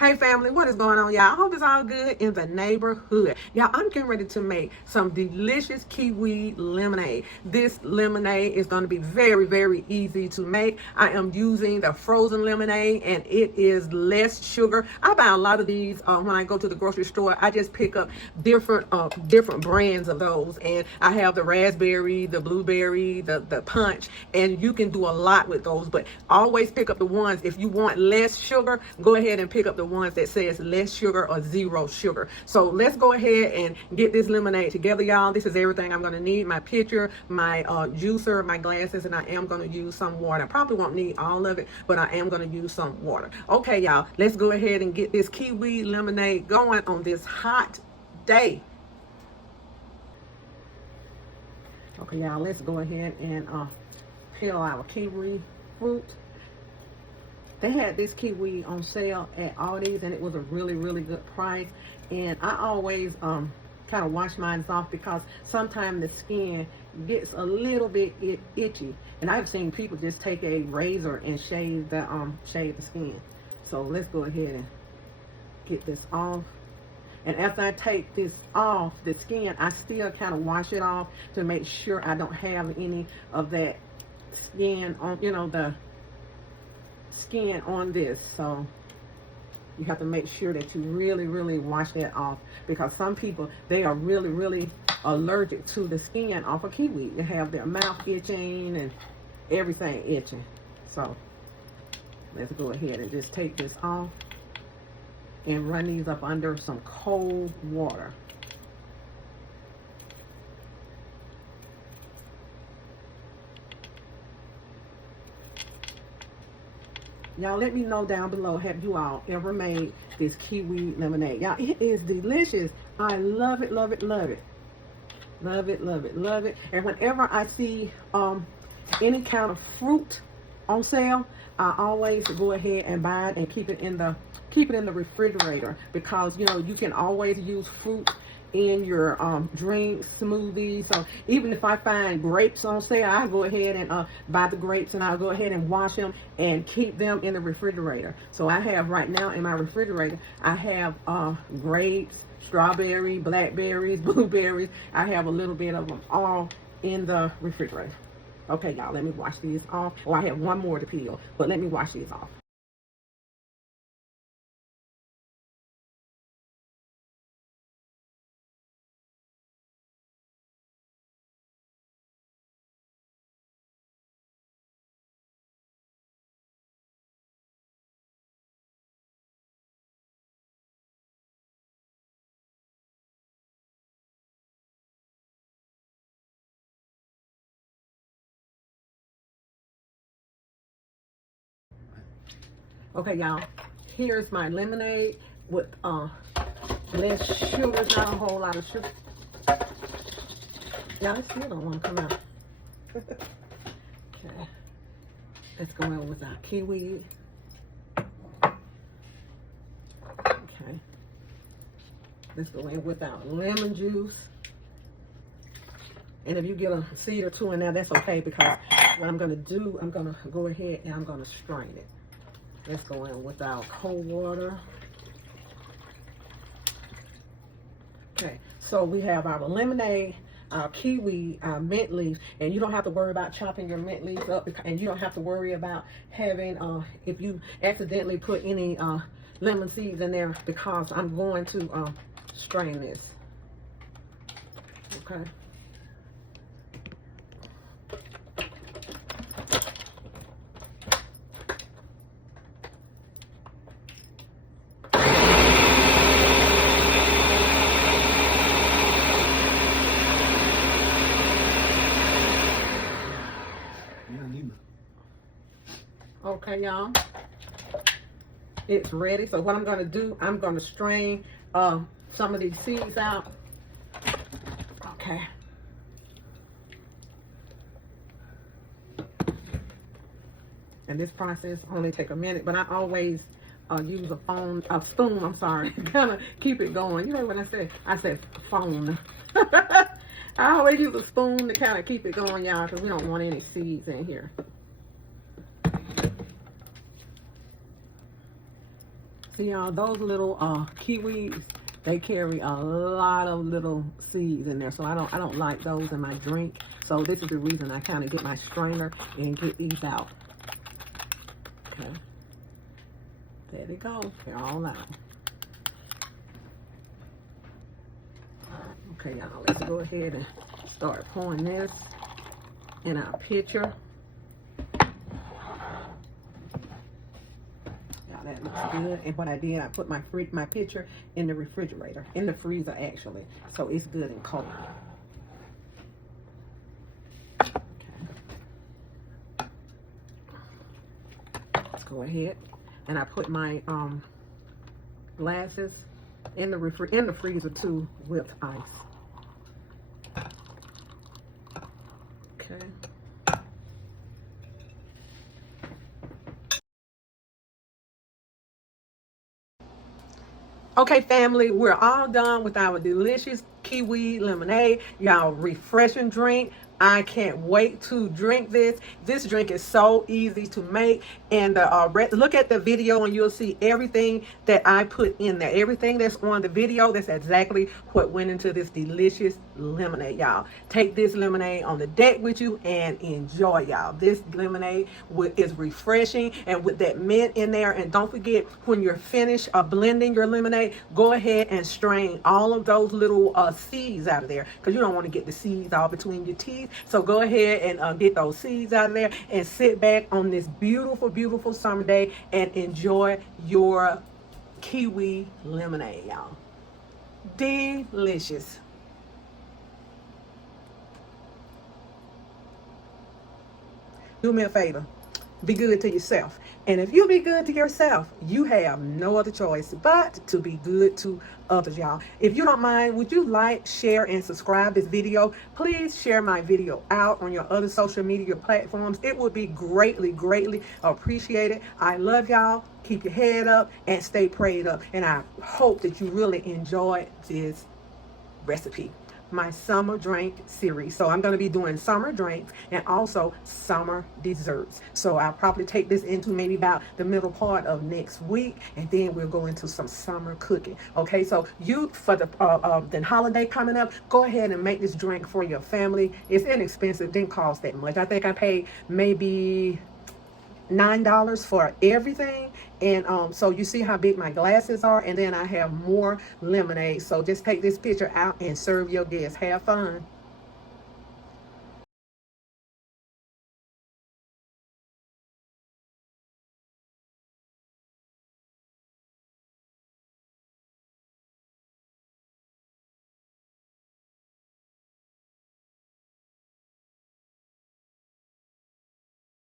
Hey family, what is going on, y'all? I hope it's all good in the neighborhood. Y'all, I'm getting ready to make some delicious kiwi lemonade. This lemonade is going to be very, very easy to make. I am using the frozen lemonade and it is less sugar. I buy a lot of these when I go to the grocery store. I just pick up different brands of those, and I have the raspberry, the blueberry, the punch, and you can do a lot with those, but always pick up the ones. If you want less sugar, go ahead and pick up the ones that says less sugar or zero sugar. So let's go ahead and get this lemonade together, y'all. This is everything I'm going to need: my pitcher, my juicer, my glasses, and I am going to use some water. I probably won't need all of it, but I am going to use some water. Okay, y'all, let's go ahead and get this kiwi lemonade going on this hot day. Okay, y'all, let's go ahead and peel our kiwi fruit. They had this kiwi on sale at Aldi's, and it was a really, really good price. And I always kind of wash mine off because sometimes the skin gets a little bit itchy. And I've seen people just take a razor and shave the skin. So let's go ahead and get this off. And after I take this off the skin, I still kind of wash it off to make sure I don't have any of that skin on, the skin on this. So you have to make sure that you really, really wash that off, because some people, they are really, really allergic to the skin off of kiwi. They have their mouth itching and everything itching. So let's go ahead and just take this off and run these up under some cold water. Y'all, let me know down below, have you all ever made this kiwi lemonade? Y'all, it is delicious. I love it, love it, love it. Love it, love it, love it. And whenever I see any kind of fruit on sale, I always go ahead and buy it and keep it in the refrigerator, because you can always use fruit in your drink smoothie. So even if I find grapes on sale, I go ahead and buy the grapes, and I'll go ahead and wash them and keep them in the refrigerator. So I have right now in my refrigerator, I have grapes, strawberry, blackberries, blueberries. I have a little bit of them all in the refrigerator. Okay, y'all, let me wash these off. Oh, I have one more to peel, but let me wash these off. Okay, y'all, here's my lemonade with less sugar, not a whole lot of sugar. Y'all, it still don't want to come out. Okay, let's go in with our kiwi. Okay, let's go in with our lemon juice. And if you get a seed or two in there, that's okay, because what I'm going to do, I'm going to go ahead and I'm going to strain it. Let's go in with our cold water. Okay, so we have our lemonade, our kiwi, our mint leaves, and you don't have to worry about chopping your mint leaves up, and you don't have to worry about having, if you accidentally put any lemon seeds in there, because I'm going to strain this. Okay. Okay, y'all, it's ready. So what I'm going to do, I'm going to strain some of these seeds out. Okay. And this process only take a minute, but I always use a spoon, I'm sorry, kind of keep it going. You know, when I said phone. I always use a spoon to kind of keep it going, y'all, because we don't want any seeds in here. See y'all, those little kiwis, they carry a lot of little seeds in there, so I don't like those in my drink. So this is the reason I kind of get my strainer and get these out. Okay, there they go. They're all out. Okay, y'all, let's go ahead and start pouring this in our pitcher. That looks good. And what I did, I put my pitcher in the refrigerator, in the freezer actually, so it's good and cold. Okay. Let's go ahead, and I put my glasses in the freezer too with ice. Okay. Okay, family, we're all done with our delicious kiwi lemonade. Y'all, refreshing drink. I can't wait to drink this. This drink is so easy to make. And look at the video and you'll see everything that I put in there. Everything that's on the video, that's exactly what went into this delicious lemonade, y'all. Take this lemonade on the deck with you and enjoy, y'all. This lemonade is refreshing and with that mint in there. And don't forget, when you're finished blending your lemonade, go ahead and strain all of those little seeds out of there, because you don't want to get the seeds all between your teeth. So go ahead and get those seeds out of there and sit back on this beautiful, beautiful summer day and enjoy your kiwi lemonade, y'all. Delicious. Do me a favor. Be good to yourself. And if you be good to yourself, you have no other choice but to be good to others, y'all. If you don't mind, would you like, share, and subscribe this video? Please share my video out on your other social media platforms. It would be greatly, greatly appreciated. I love y'all. Keep your head up and stay prayed up. And I hope that you really enjoyed this recipe, my summer drink series. So I'm going to be doing summer drinks and also summer desserts. So I'll probably take this into maybe about the middle part of next week, and then we'll go into some summer cooking. Okay, so you, for the holiday coming up, go ahead and make this drink for your family. It's inexpensive, didn't cost that much. I think I paid maybe $9 for everything. And so you see how big my glasses are, and then I have more lemonade. So just take this picture out and serve your guests. Have fun.